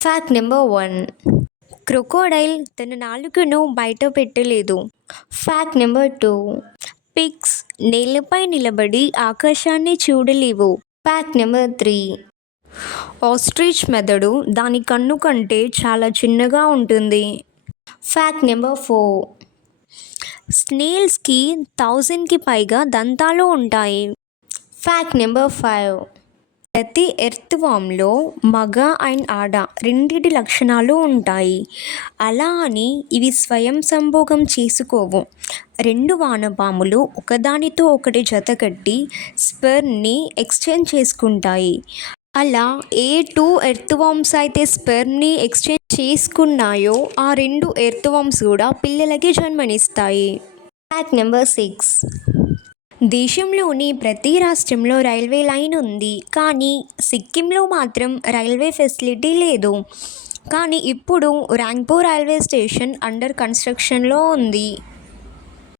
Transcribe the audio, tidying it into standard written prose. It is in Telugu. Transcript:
Fact number 1. క్రొకోడైల్ తన నాలుకను బయట పెట్టలేదు. Fact number 2. పిగ్స్ నేలపై నిలబడి ఆకాశాన్ని చూడలేవు. Fact number 3. ఆస్ట్రిచ్ మెదడు దాని కన్ను కంటే చాలా చిన్నగా ఉంటుంది. Fact number 4. స్నేల్స్కి 1000కి పైగా దంతాలు ఉంటాయి. Fact number 5. ప్రతి ఎర్త్వామ్లో మగ అండ్ ఆడ రెండిటి లక్షణాలు ఉంటాయి. అలా అని ఇవి స్వయం సంభోగం చేసుకోవు. 2 వానపాములు ఒకదానితో ఒకటి జతకట్టి స్పెర్మ్ని ఎక్స్చేంజ్ చేసుకుంటాయి. అలా ఏ 2 ఎర్త్వామ్స్ అయితే స్పెర్మ్ని ఎక్స్చేంజ్ చేసుకున్నాయో ఆ 2 ఎర్త్వామ్స్ కూడా పిల్లలకి జన్మనిస్తాయి. Fact number 6. దేశంలోని ప్రతి రాష్ట్రంలో రైల్వే లైన్ ఉంది, కానీ సిక్కింలో మాత్రం రైల్వే ఫెసిలిటీ లేదు. కానీ ఇప్పుడు రాంగ్పూర్ రైల్వే స్టేషన్ అండర్ కన్స్ట్రక్షన్లో ఉంది.